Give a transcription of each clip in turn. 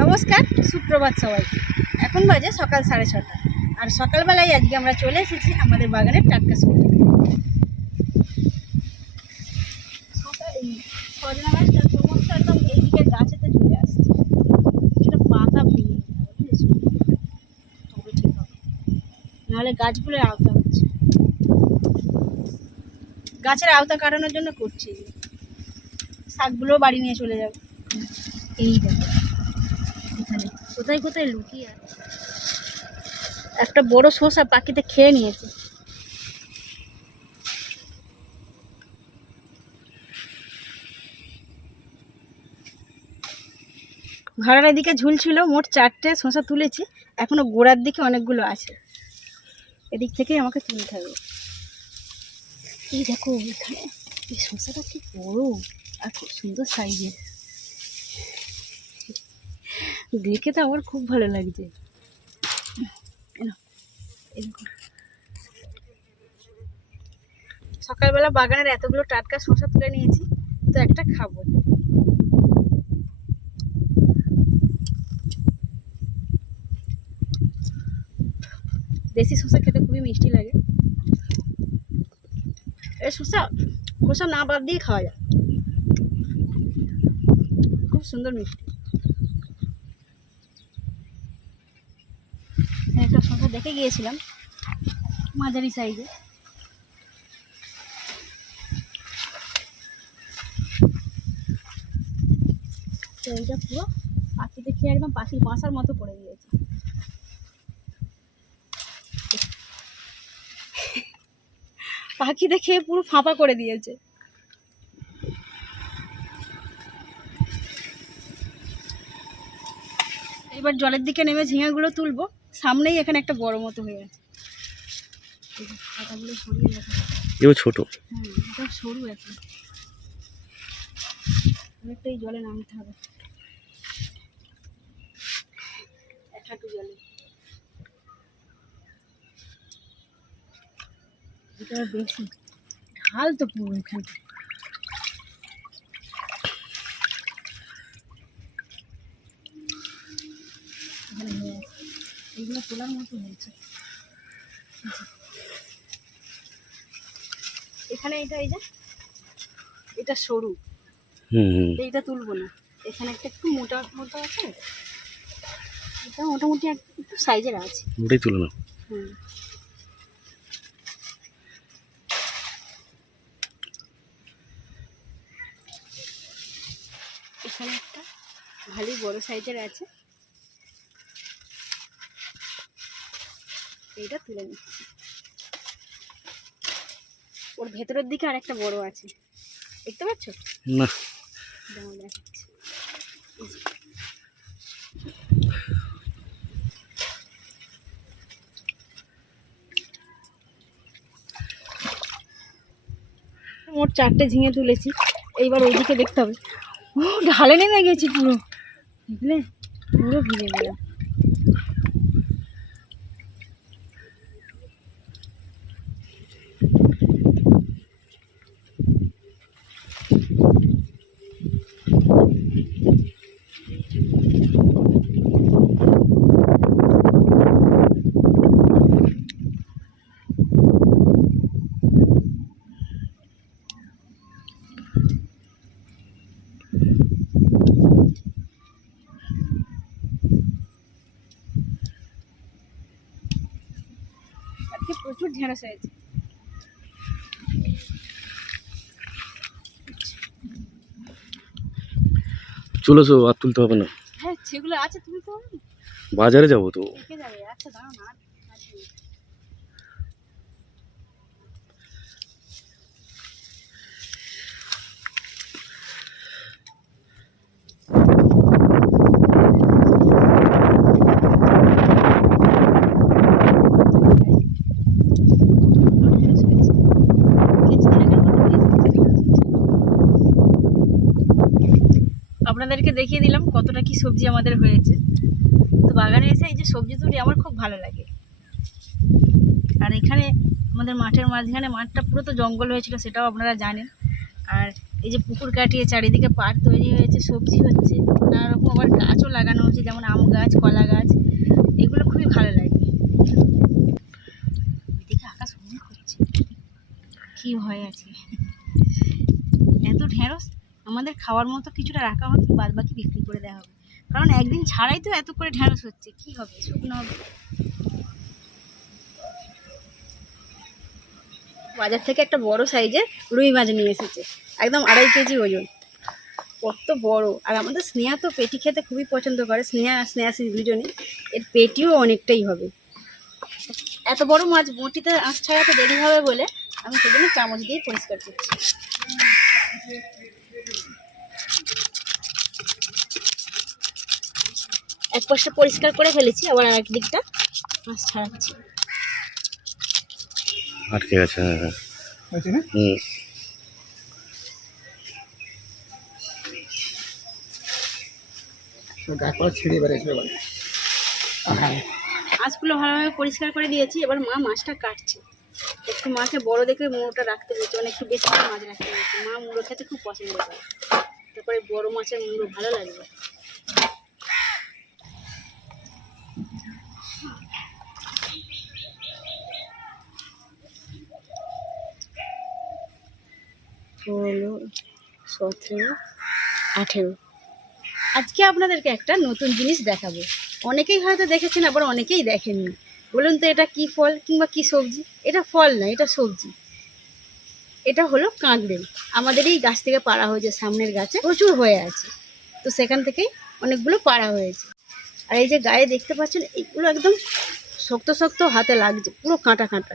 নমস্কার, সুপ্রভাত সবাইকে। এখন বাজে সকাল 6:30 আর সকালবেলায় আজকে আমরা চলে এসেছি আমাদের বাগানের টাটকা সবজি। সজনা গাছটা সমস্ত একদম এইদিকে গাছেতে চলে আসছে, সেটা পাতা ভেঙে বুঝেছো, তবে ঠিক হবে, নাহলে গাছগুলোর আওতা হচ্ছে। গাছের আওতা কাটানোর জন্য করছি, শাকগুলো বাড়ি নিয়ে চলে যাবে। এই দেখো এখানে কোথায় কোথায় লুকিয়ে আছে। একটা বড় শসা পাখিতে খেয়ে নিয়েছে। ঘরের এদিকে ঝুলছিল, মোট 4টে শসা তুলেছি, এখনো গোড়ার দিকে অনেকগুলো আছে, এদিক থেকেই আমাকে তুলতে হবে। এই দেখো এখানে এই শসাটা কি বড় আর খুব সুন্দর সাইজের, দেখে তো আমার খুব ভালো লাগছে। সকালবেলা বাগানের এতগুলো টাটকা শসা তুলে নিয়েছি, তো একটা খাবো। দেশি শসা খেতে খুবই মিষ্টি লাগে। এই শসা খোসা না বাদ দিয়ে খাওয়া যায়, খুব সুন্দর মিষ্টি। একটা শসা দেখে গিয়েছিলাম মাঝারি সাইজে, তো এইটা পুরো পাখিতে খেয়ে একদম পাখির বাসার মতো করে দিয়েছে। পাখিতে খেয়ে পুরো ফাঁপা করে দিয়েছে। এবার জলের দিকে নেমে ঝিঙাগুলো তুলবো, সামনেই এখানে একটা বড় মতো হয়ে আছে। পাতাগুলো সরিয়ে গেছে, এবার ছোট। এটা সরু আছে, অনেকটাই জলে নামতে হবে, এক হাঁটু জলে। এটা বেশি ঢাল তো পুরো এখানটা। এগুলো তোলার মতো হয়েছে এখানে। এই যে এটা সরু, এইটা তুলবো না। এখানে একটা একটু মোটা মোটা আছে, এটা মোটামুটি একটু সাইজের আছে, ওটাই তুলে নাও। এখানে একটা ভালোই বড় সাইজের আছে, এইটা তুলে নিচ্ছি। ওর ভেতরের দিকে আর একটা বড় আছে, দেখতে পাচ্ছ না? দেখাচ্ছি। মোট 4টে ঝিঙে তুলেছি, এইবার ওইদিকে দেখতে হবে। ও ঢালে নেমে গেছি পুরো, বুঝলে, পুরো ভিজে গেলাম। আজকে প্রচুর ঢেঁড়স হয়েছে। চলেছো, আর তুলতে হবে না। হ্যাঁ সেগুলো আছে, তুমি তো বাজারে যাবো তো। দেখে যাবে। আচ্ছা দাঁড়াও না, আপনাদেরকে দেখিয়ে দিলাম কতটা কি সবজি আমাদের হয়েছে। তো বাগানে এসে এই যে সবজি তুলি আমার খুব ভালো লাগে। আর এখানে আমাদের মাঠের মাঝখানে, মাঠটা পুরো তো জঙ্গল হয়েছিল, সেটাও আপনারা জানেন। আর এই যে পুকুর কাটিয়ে চারিদিকে পাড় তৈরি হয়েছে, সবজি হচ্ছে, নানা রকম আবার গাছও লাগানো হচ্ছে, যেমন আম গাছ, কলা গাছ, এগুলো খুবই ভালো লাগে। এদিকে আকাশ অনেক হচ্ছে, কি ভয় আছে। এত ঢেঁড়স আমাদের খাওয়ার মতো কিছুটা রাখা হবে, বাদ বাকি বিক্রি করে দেওয়া হবে, কারণ একদিন ছাড়াই তো এত করে ঢেঁড়স হচ্ছে, কি হবে, শুকনো হবে। বাজার থেকে একটা বড় সাইজের রুই মাছ নিয়ে এসেছে, একদম 2.5 কেজি ওজন, কত বড়। আর আমাদের স্নেহা তো পেটি খেতে খুবই পছন্দ করে, স্নেহা আর স্নেহাসি দুজনই, এর পেটিও অনেকটাই হবে। এত বড় মাছ বঁটিতে আঁচ ছাড়াতে দেরি হবে বলে আমি সেজন্য চামচ দিয়ে পরিষ্কার করছি। এক পাশটা পরিষ্কার করে ফেলেছি, আবার আর এক দিকটা মাছ ছাড়াচ্ছি। আটকে গেছে, হ্যাঁ হ্যাঁ। মাছগুলো ভালোভাবে পরিষ্কার করে দিয়েছি, এবার মা মাছটা কাটছে। একটু মাকে বড় দেখে মুড়োটা রাখতে বলছে, মানে একটু বেশি করে মাছ রাখতে বলছে, মা মুড়ো খেতে খুব পছন্দ করে, তারপরে বড় মাছের মুড়ো ভালো লাগবে। ষোলো, 17, 18। আজকে আপনাদেরকে একটা নতুন জিনিস দেখাবো। অনেকেই হয়তো দেখেছেন, আবার অনেকেই দেখেননি। বলুন তো এটা কি ফল কিংবা কি সবজি? এটা ফল না, এটা সবজি। এটা হলো কাঁকড়েল। আমাদের এই গাছ থেকে পাড়া হয়েছে, সামনের গাছে প্রচুর হয়ে আছে, তো সেখান থেকেই অনেকগুলো পাড়া হয়েছে। আর এই যে গায়ে দেখতে পাচ্ছেন, এইগুলো একদম শক্ত শক্ত, হাতে লাগছে, পুরো কাঁটা কাঁটা,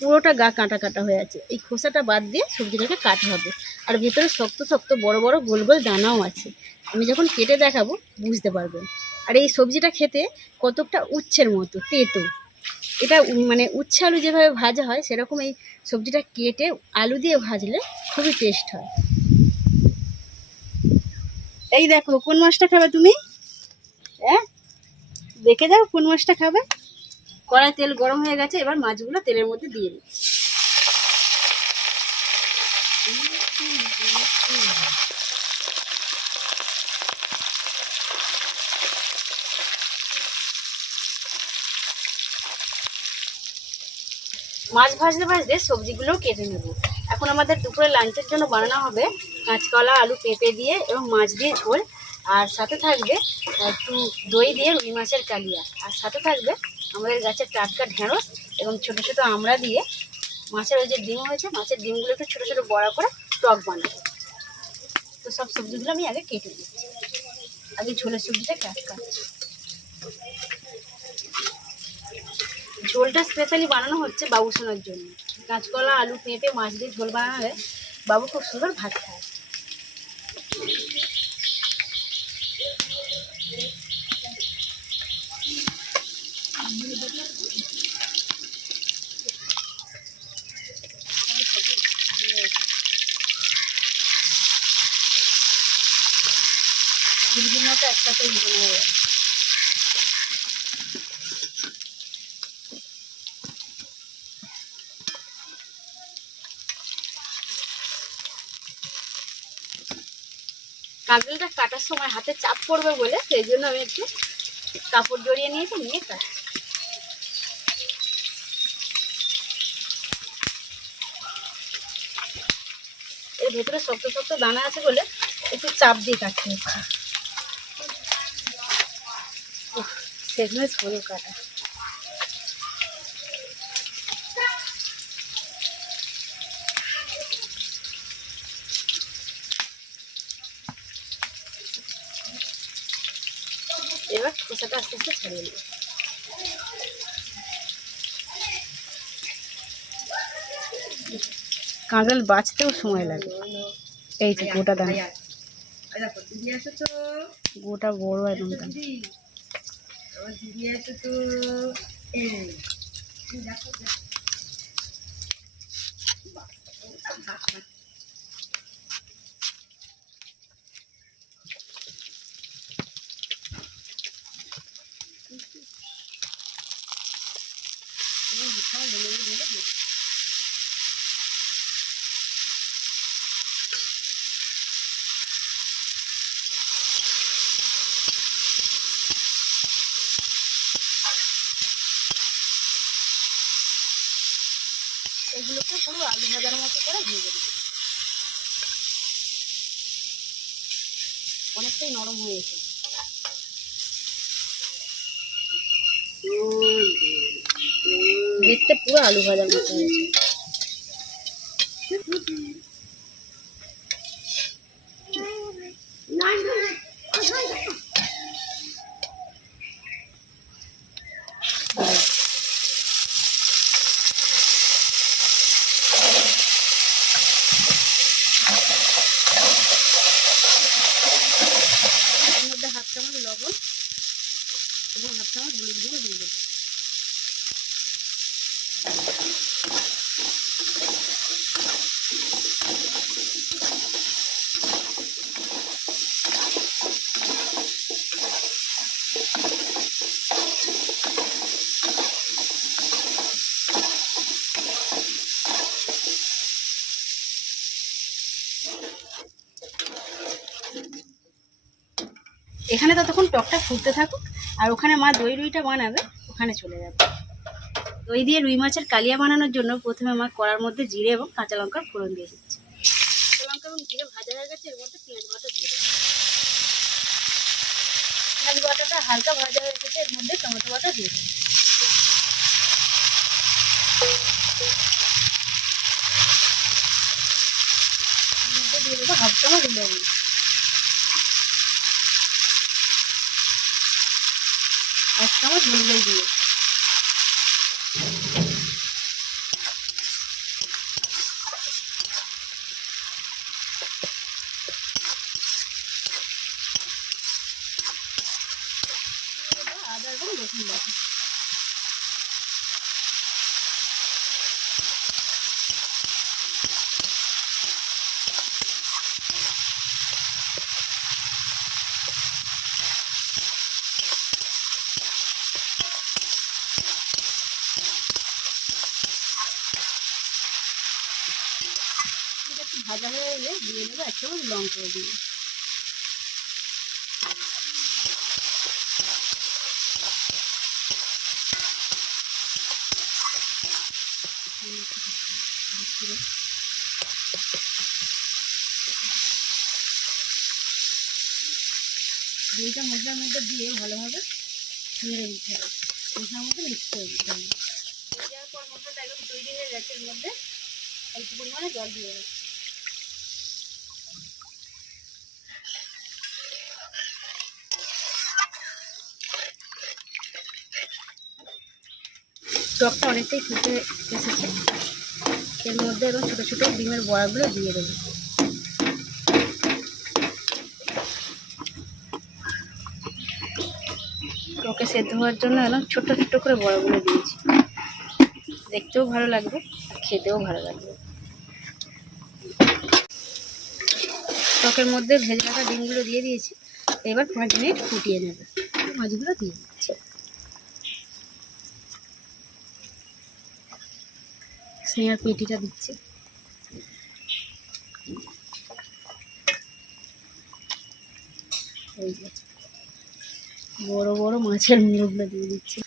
পুরোটা গা কাঁটা কাঁটা হয়ে আছে। এই খোসাটা বাদ দিয়ে সবজিটাকে কাটা হবে। আর ভেতরে শক্ত শক্ত বড় বড় গোল গোল দানাও আছে, আমি যখন কেটে দেখাবো বুঝতে পারবেন। আর এই সবজিটা খেতে কতকটা উচ্ছের মতো তেতো। এটা মানে উচ্ছে আলু যেভাবে ভাজা হয়, সেরকম এই সবজিটা কেটে আলু দিয়ে ভাজলে খুবই টেস্ট হয়। এই দেখো, কোন মাছটা খাবে তুমি? হ্যাঁ, দেখে যাও কোন মাছটা খাবে। কড়াই তেল গরম হয়ে গেছে, এবার মাছগুলো তেলের মধ্যে দিয়ে দিই। মাছ ভাজতে ভাজতে সবজিগুলোও কেটে নেব। এখন আমাদের দুপুরে লাঞ্চের জন্য বানানো হবে কাঁচকলা, আলু, পেঁপে দিয়ে এবং মাছ দিয়ে ঝোল, আর সাথে থাকবে একটু দই দিয়ে রুই মাছের কালিয়া, আর সাথে থাকবে আমাদের গাছের টাটকা ঢেঁড়স এবং ছোটো ছোটো আমড়া দিয়ে মাছের ওই যে ডিম হয়েছে, মাছের ডিমগুলো একটু ছোটো ছোটো বড়া করে টক বানাবো। তো সব সবজিগুলো আমি আগে কেটে দিচ্ছি, আগে ঝোলের সবজিটা কাটছি। ঝোলটা স্পেশালি বানানো হচ্ছে বাবু সোনার জন্য। কাঁচকলা, আলু, পেঁপে, মাছ দিয়ে ঝোল বানানো হয়, বাবু খুব সুন্দর ভাত খায়। ঝিলঝিল মতো একসাথে ঝোল হয়ে যায়। কাঁকড়িটা কাটার সময় হাতে চাপ পড়বে বলে সেই জন্য আমি একটু কাপড় জড়িয়ে নিয়েছি, নিয়ে কাটছি। এর ভেতরে শক্ত শক্ত দানা আছে বলে একটু চাপ দিয়ে কাটতে হচ্ছে। সেগুলো ঝোল কাটা। এবার খোসাটা আস্তে আস্তে ছাড়িয়ে নেব। কাঁকড়াল বাঁচতেও সময় লাগে। এই যে গোটা দানা, গোটা বড় একদম দানা। পুরো আলু ভাজার মতো করে ভেজে দেবো। অনেকটাই নরম হয়ে এসেছে। দেখতে পুরো আলু ভাজার মতো হয়েছে। এর মধ্যে 1/2 চামচ লবণ এবং 1/2 চামচ হলুদ গুঁড়ো দিয়ে দেবো। এখানে ততক্ষণ টকটা ফুটতে থাকুক, আর ওখানে মা দই রুইটা বানাবে, ওখানে চলে যাবে। দই দিয়ে রুই মাছের কালিয়া বানানোর জন্য প্রথমে মা কড়ার মধ্যে জিরে এবং কাঁচা লঙ্কার ফোড়ন দিয়ে দিচ্ছে। কাঁচা লঙ্কা এবং জিরে ভাজা হয়ে গেছে, এর মধ্যে পেঁয়াজ বাটা দিয়ে দেবে। পেঁয়াজ বাটাটা হালকা ভাজা হয়ে গেছে, এর মধ্যে টমেটো বাটা দিয়ে দেবে। এর মধ্যে দিয়ে দেবো 1/2 চামচ লবণ, 1 চামচ হলুদ দিয়ে। আদা এবং রসুন বাটা। এটা একটু ভাজা হয়ে এলে দিয়ে দেবো 1 চামচ লঙ্কা দিয়ে। দইটা মশলার মধ্যে দিয়ে ভালোভাবে নেড়ে দিতে হবে, মশলার মধ্যে মিক্স করে দিতে হবে। দিয়ে দেওয়ার পর মশলাটা একদম তৈরি হয়ে গেছে, এর মধ্যে অল্প পরিমাণে জল দিয়ে দেবে। টকটা অনেকটাই ফুটে এসেছে, এর মধ্যে এবং ছোটো ছোটো ডিমের বড়াগুলো দিয়ে দেবো। টকে সেদ্ধ হওয়ার জন্য এবং ছোট্ট ছোট্ট করে বড়াগুলো দিয়েছি, দেখতেও ভালো লাগবে আর খেতেও ভালো লাগবে। টকের মধ্যে ভেজে রাখা ডিমগুলো দিয়ে দিয়েছি, এবার 5 মিনিট ফুটিয়ে নেবে। মাছগুলো দিয়ে দিচ্ছি, স্নেহার পেটিটা দিচ্ছি, এই যে বড় বড় মাছের মুড়োগুলো দিয়ে দিচ্ছি।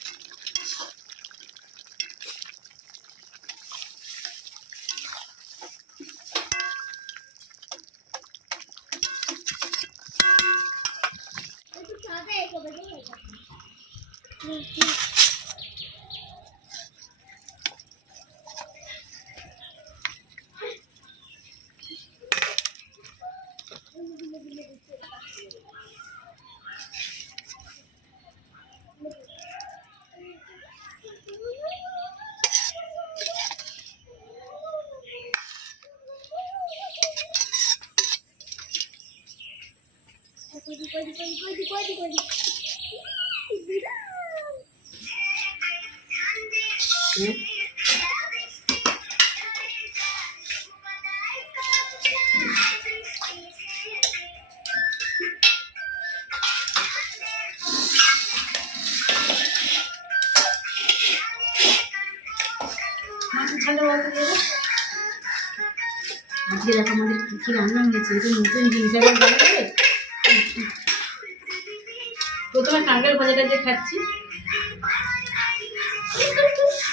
আজকে দেখো আমাদের কী কী রান্না হয়েছে, এটা নতুন জিনিস আবার ভালো লাগে। প্রথমে কাঁকড়ার ভাজাটা যে খাচ্ছি,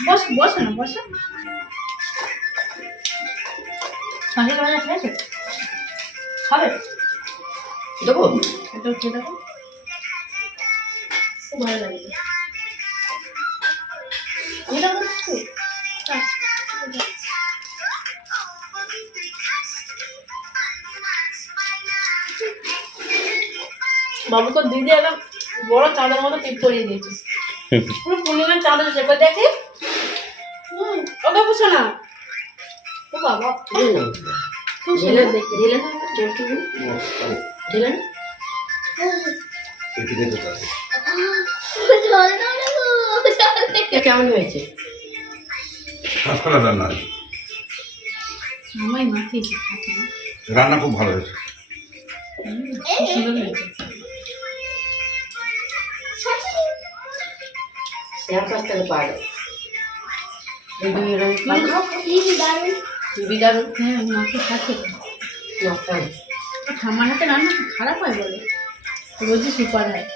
বসো বসো না বসো। কাঁচা ভাজা খেয়েছে খাবে দেবো একটু খেয়ে দেখো খুব ভালো লাগে আমি তো বলছি বাবুকে দিদি একদম বড় চাঁদের মতো টিপ করিয়ে দিয়েছে পুরো পূর্ণিমার চাঁদ এসে একবার দেখি ওকে বুঝো না ও বাবা ঢেলে দেখতে ঢেলে না ঢেলে না কেমন হয়েছে কাঁচকলা রান্না মামাই মাখি রান্না খুব ভালো হয়েছে সুন্দর হয়েছে শেয়ার করতে পারো বিদারুন হ্যাঁ মাকে খাচ্ছে ঠাম্মার হাতে রান্না খারাপ হয় বলে রোজই সুপার হয়